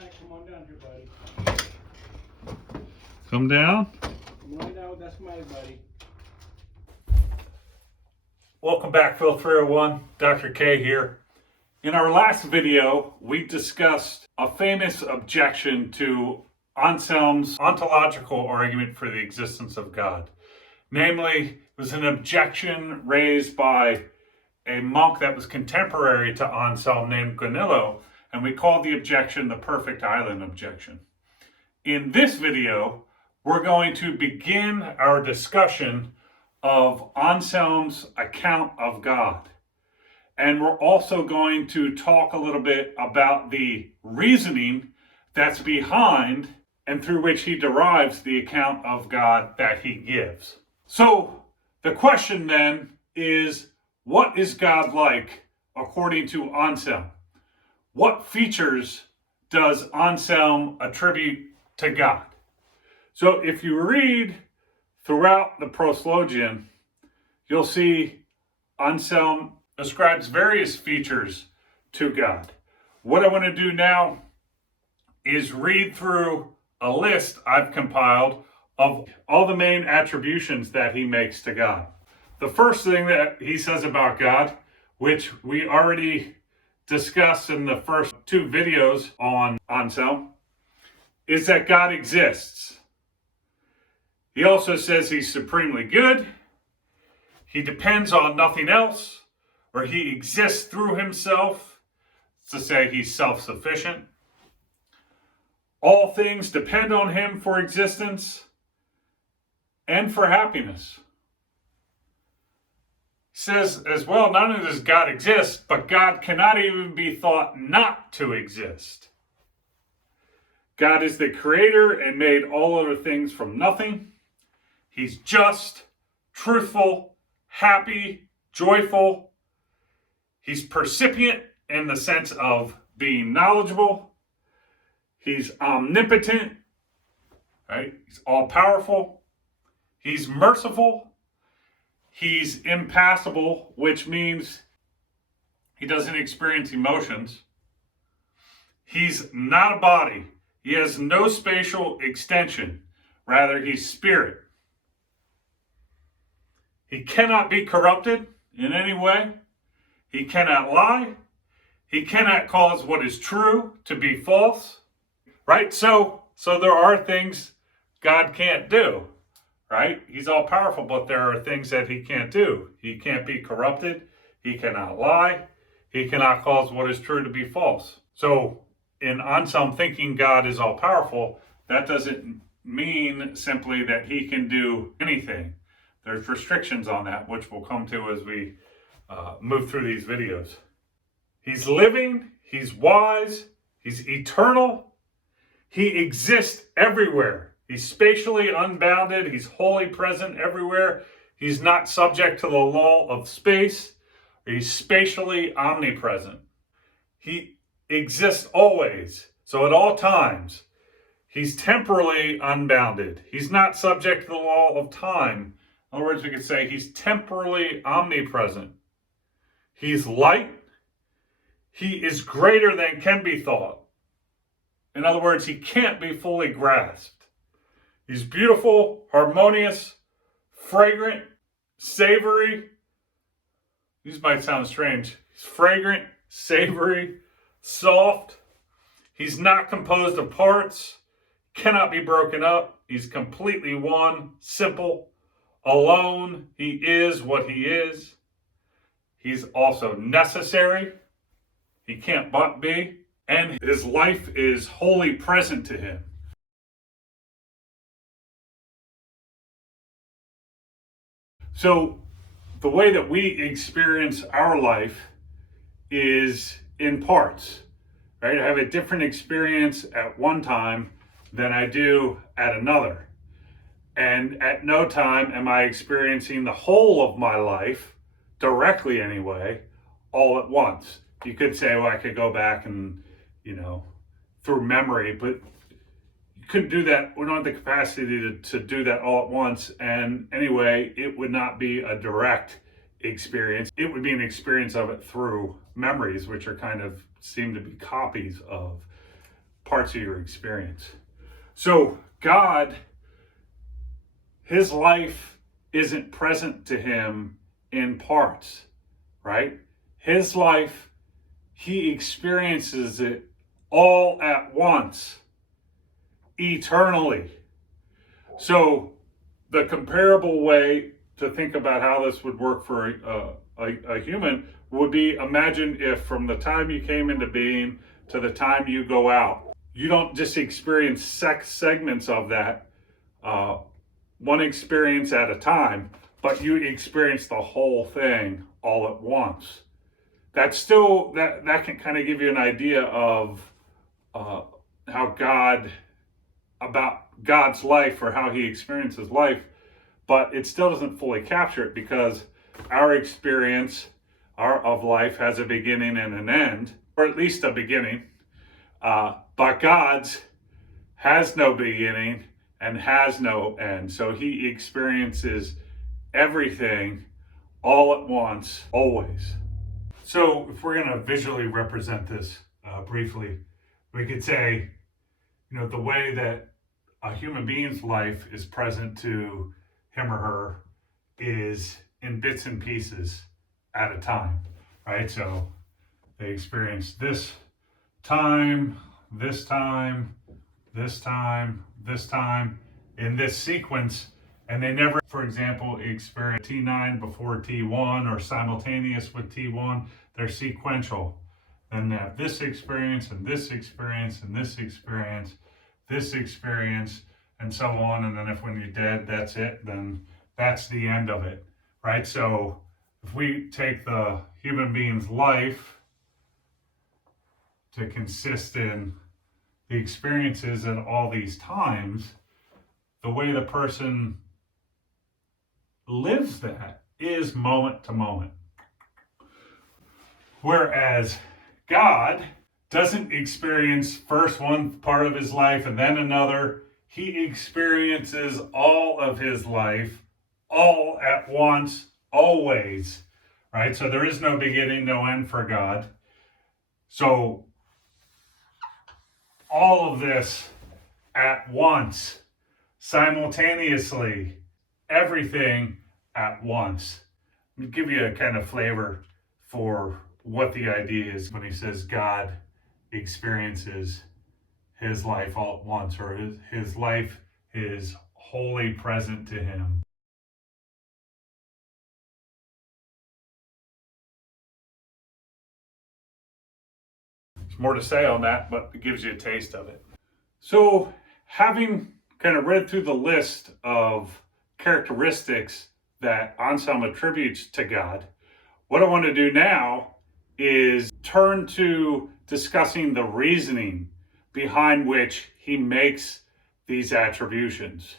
Matt, come on down here, buddy. Come down. Come on down, that's my buddy. Welcome back, Phil 301. Dr. K here. In our last video, we discussed a famous objection to Anselm's ontological argument for the existence of God. Namely, it was an objection raised by a monk that was contemporary to Anselm named Gunillo, and we called the objection the perfect island objection. In this video, we're going to begin our discussion of Anselm's account of God. And we're also going to talk a little bit about the reasoning that's behind and through which he derives the account of God that he gives. So the question then is, what is God like according to Anselm? What features does Anselm attribute to God? So if you read throughout the Proslogion, you'll see Anselm ascribes various features to God. What I want to do now is read through a list I've compiled of all the main attributions that he makes to God. The first thing that he says about God, which we already discussed in the first two videos on Anselm, is that God exists. He also says he's supremely good, he depends on nothing else, or he exists through himself, to say he's self-sufficient. All things depend on him for existence and for happiness. He says as well, not only does God exist, but God cannot even be thought not to exist. God is the creator and made all other things from nothing. He's just, truthful, happy, joyful. He's percipient in the sense of being knowledgeable. He's omnipotent, right? He's all-powerful. He's merciful. He's impassible, which means he doesn't experience emotions. He's not a body. He has no spatial extension. Rather, he's spirit. He cannot be corrupted in any way. He cannot lie. He cannot cause what is true to be false. Right? So there are things God can't do. Right? He's all powerful, but there are things that he can't do. He can't be corrupted. He cannot lie. He cannot cause what is true to be false. So in Anselm thinking God is all powerful, that doesn't mean simply that he can do anything. There's restrictions on that, which we'll come to as we move through these videos. He's living, he's wise, he's eternal, he exists everywhere. He's spatially unbounded, he's wholly present everywhere. He's not subject to the law of space. He's spatially omnipresent. He exists always, so at all times. He's temporally unbounded. He's not subject to the law of time. In other words, we could say he's temporally omnipresent. He's light. He is greater than can be thought. In other words, he can't be fully grasped. He's beautiful, harmonious, fragrant, savory. These might sound strange. He's fragrant, savory, soft. He's not composed of parts, cannot be broken up. He's completely one, simple, alone. He is what he is. He's also necessary. He can't but be. And his life is wholly present to him. So the way that we experience our life is in parts, right? I have a different experience at one time than I do at another. And at no time am I experiencing the whole of my life, directly anyway, all at once. You could say, well, I could go back and, through memory, but you couldn't do that. We don't have the capacity to do that all at once. And anyway, it would not be a direct experience. It would be an experience of it through memories, which are kind of seem to be copies of parts of your experience. So God, his life isn't present to him in parts, right? His life, he experiences it all at once, eternally. So the comparable way to think about how this would work for a human would be, imagine if from the time you came into being to the time you go out, you don't just experience segments of that, one experience at a time, but you experience the whole thing all at once. That's still, that can kind of give you an idea of how about God's life, or how he experiences life, but it still doesn't fully capture it, because our experience of life has a beginning and an end, or at least a beginning, but God's has no beginning and has no end. So he experiences everything all at once, always. So if we're going to visually represent this briefly, we could say, the way that a human being's life is present to him or her is in bits and pieces at a time, right? So they experience this time, this time, this time, this time, in this sequence, and they never, for example, experience T9 before T1 or simultaneous with T1. They're sequential. Then they have this experience and this experience and this experience, this experience, and so on. And then if when you're dead, that's it, then that's the end of it, right? So if we take the human being's life to consist in the experiences in all these times, the way the person lives that is moment to moment. Whereas God doesn't experience first one part of his life and then another. He experiences all of his life all at once, always, right? So there is no beginning, no end for God. So all of this at once, simultaneously, everything at once. Let me give you a kind of flavor for what the idea is when he says God experiences his life all at once, or his life is wholly present to him. There's more to say on that, but it gives you a taste of it. So, having kind of read through the list of characteristics that Anselm attributes to God, what I want to do now is turn to discussing the reasoning behind which he makes these attributions.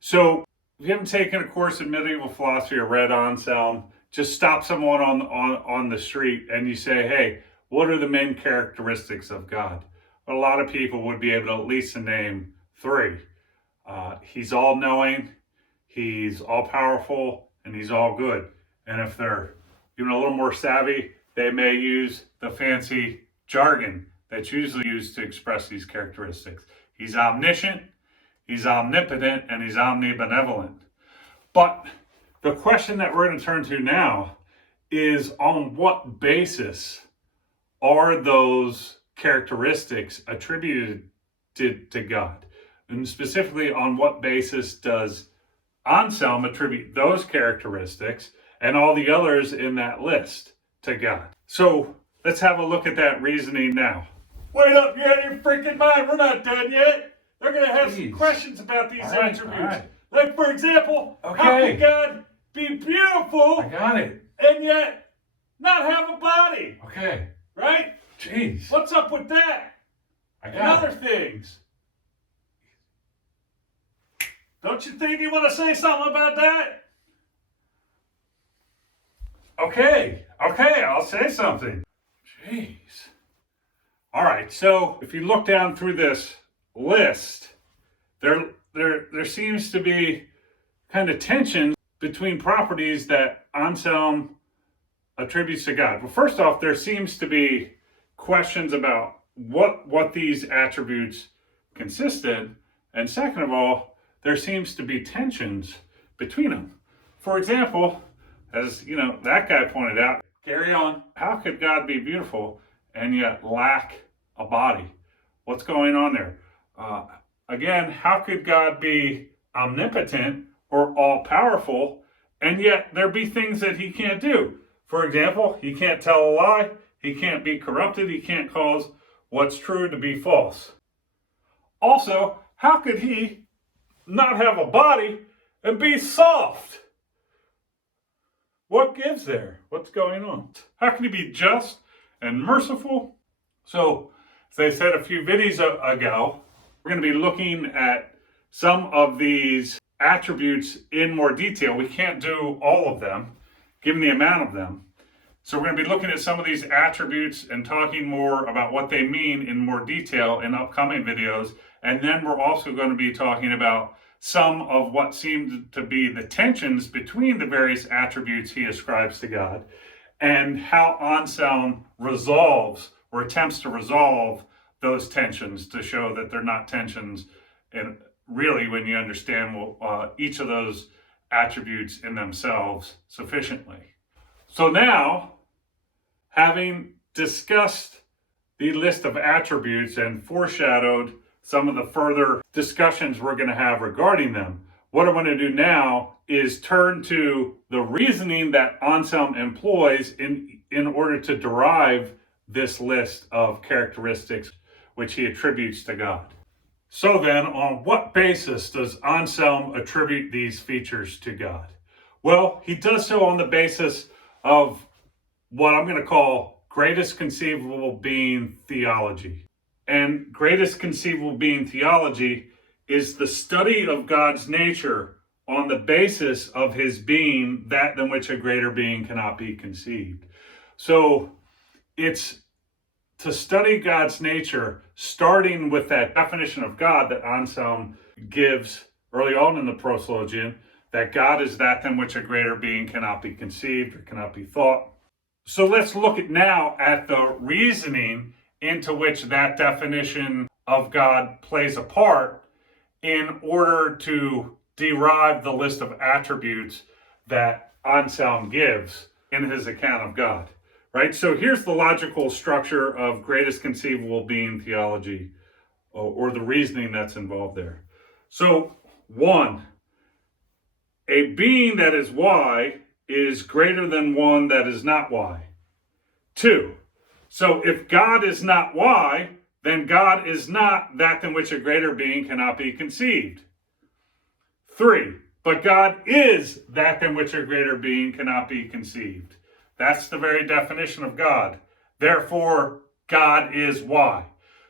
So, if you haven't taken a course in medieval philosophy or read Anselm, just stop someone on the street and you say, hey, what are the main characteristics of God? But a lot of people would be able to at least name three. He's all-knowing, he's all-powerful, and he's all-good. And if they're even a little more savvy, they may use the fancy jargon that's usually used to express these characteristics. He's omniscient, he's omnipotent, and he's omnibenevolent. But the question that we're going to turn to now is, on what basis are those characteristics attributed to God? And specifically, on what basis does Anselm attribute those characteristics and all the others in that list to God? So let's have a look at that reasoning now. Wait up, you're out of your freaking mind. We're not done yet. They're going to have some questions about these attributes. Right. Like, for example, how can God be beautiful I got it. and yet not have a body? Okay. Right? Jeez. What's up with that? I And got other things. Don't you think you want to say something about that? Okay, I'll say something. Jeez. All right, so if you look down through this list, there seems to be kind of tension between properties that Anselm attributes to God. Well, first off, there seems to be questions about what these attributes consisted, and second of all, there seems to be tensions between them. For example, as you know, that guy pointed out, carry on. How could God be beautiful and yet lack a body? What's going on there? Again, how could God be omnipotent or all-powerful and yet there be things that he can't do? For example, he can't tell a lie, he can't be corrupted, he can't cause what's true to be false. Also, how could he not have a body and be soft? What gives there? What's going on? How can he be just and merciful? So, as I said a few videos ago, we're going to be looking at some of these attributes in more detail. We can't do all of them, given the amount of them. So we're going to be looking at some of these attributes and talking more about what they mean in more detail in upcoming videos. And then we're also going to be talking about some of what seemed to be the tensions between the various attributes he ascribes to God and how Anselm resolves or attempts to resolve those tensions to show that they're not tensions, and really when you understand each of those attributes in themselves sufficiently. So now, having discussed the list of attributes and foreshadowed some of the further discussions we're going to have regarding them, what I want to do now is turn to the reasoning that Anselm employs in order to derive this list of characteristics which he attributes to God. So then, on what basis does Anselm attribute these features to God? Well, he does so on the basis of what I'm going to call greatest conceivable being theology. And greatest conceivable being theology is the study of God's nature on the basis of his being that than which a greater being cannot be conceived. So it's to study God's nature, starting with that definition of God that Anselm gives early on in the Proslogion, that God is that than which a greater being cannot be conceived or cannot be thought. So let's look now at the reasoning into which that definition of God plays a part in order to derive the list of attributes that Anselm gives in his account of God. Right? So here's the logical structure of greatest conceivable being theology, or the reasoning that's involved there. So, 1, a being that is Y is greater than one that is not Y. 2, so if God is not Y, then God is not that than which a greater being cannot be conceived. 3, but God is that than which a greater being cannot be conceived. That's the very definition of God. Therefore, God is Y.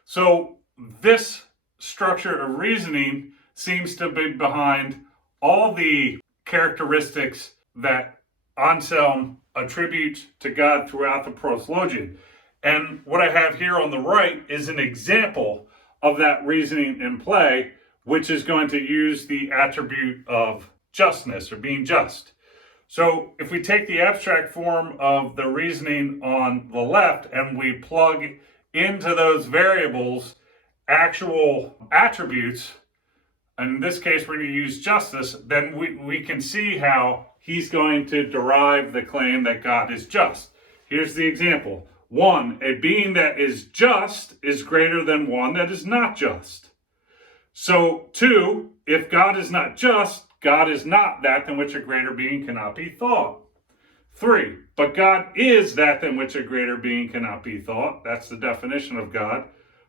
So this structure of reasoning seems to be behind all the characteristics that Anselm attributes to God throughout the Proslogion. And what I have here on the right is an example of that reasoning in play, which is going to use the attribute of justness or being just. So if we take the abstract form of the reasoning on the left and we plug into those variables actual attributes, and in this case we're going to use justice, then we can see how he's going to derive the claim that God is just. Here's the example. 1, a being that is just is greater than one that is not just. So 2, if God is not just, God is not that than which a greater being cannot be thought. 3, but God is that than which a greater being cannot be thought. That's the definition of God.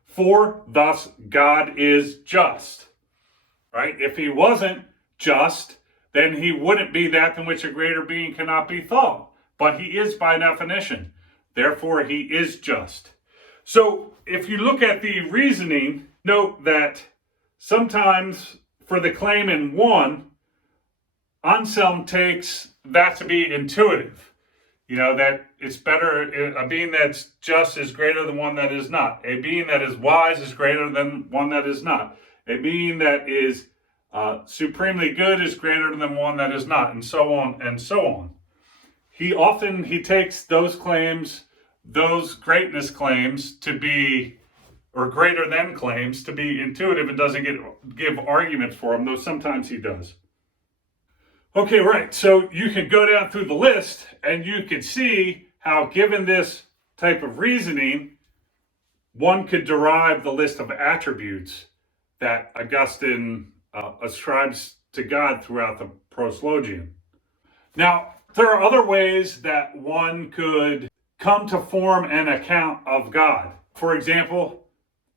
4, thus God is just. Right? If he wasn't just, then he wouldn't be that than which a greater being cannot be thought. But he is by definition. Therefore, he is just. So if you look at the reasoning, note that sometimes for the claim in 1, Anselm takes that to be intuitive. You know, that it's better, a being that's just is greater than one that is not. A being that is wise is greater than one that is not. A being that is supremely good is greater than one that is not, and so on and so on. He takes those claims, those greatness claims, to be or greater than claims to be intuitive and doesn't give arguments for them, though sometimes he does. Okay, right. So you can go down through the list and you can see how, given this type of reasoning, one could derive the list of attributes that Augustine ascribes to God throughout the Proslogion. Now, there are other ways that one could come to form an account of God. For example,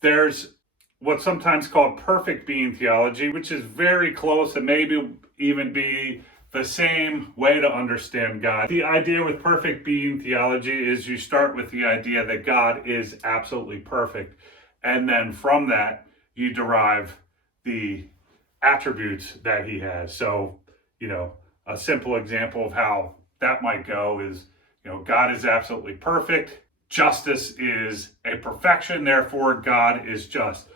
there's what's sometimes called perfect being theology, which is very close and maybe even be the same way to understand God. The idea with perfect being theology is you start with the idea that God is absolutely perfect, and then from that you derive the attributes that he has. So, a simple example of how that might go is, God is absolutely perfect. Justice is a perfection, therefore God is just.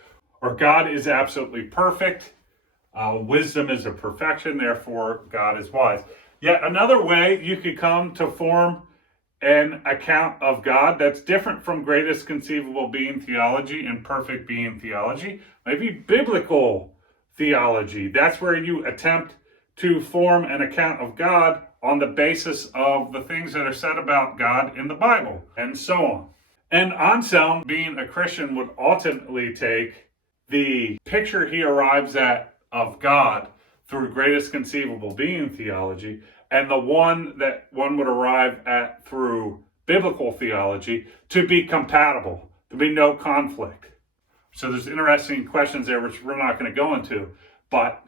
Or God is absolutely perfect. Wisdom is a perfection, therefore God is wise. Yet another way you could come to form an account of God that's different from greatest conceivable being theology and perfect being theology, maybe biblical theology. That's where you attempt to form an account of God on the basis of the things that are said about God in the Bible, and so on. And Anselm, being a Christian, would ultimately take the picture he arrives at of God through greatest conceivable being theology and the one that one would arrive at through biblical theology to be compatible, to be no conflict. So there's interesting questions there which we're not going to go into, but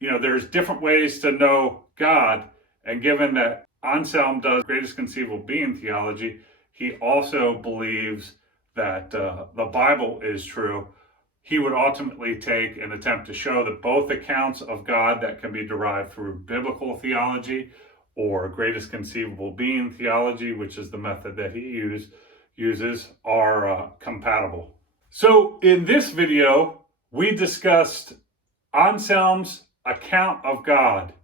there's different ways to know God, and given that Anselm does greatest conceivable being theology, he also believes that the Bible is true. He would ultimately take and attempt to show that both accounts of God that can be derived through biblical theology or greatest conceivable being theology, which is the method that he uses, are compatible. So in this video, we discussed Anselm's account of God,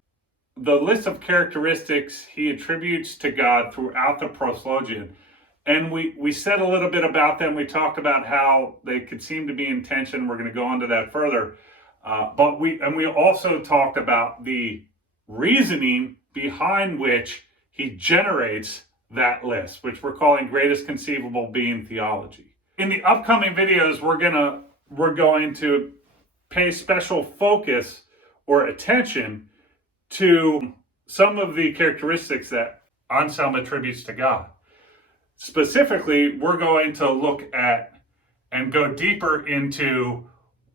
the list of characteristics he attributes to God throughout the Proslogion. And we said a little bit about them. We talked about how they could seem to be in tension. We're going to go into that further. But we also talked about the reasoning behind which he generates that list, which we're calling greatest conceivable being theology. In the upcoming videos, we're going to pay special focus or attention to some of the characteristics that Anselm attributes to God. Specifically, we're going to look at and go deeper into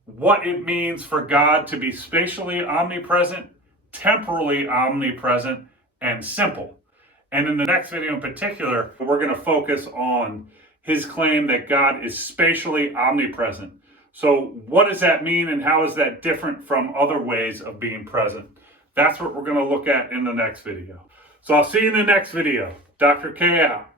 what it means for God to be spatially omnipresent, temporally omnipresent, and simple. And in the next video in particular, we're going to focus on his claim that God is spatially omnipresent. So what does that mean, and how is that different from other ways of being present? That's what we're going to look at in the next video. So I'll see you in the next video. Dr. K out.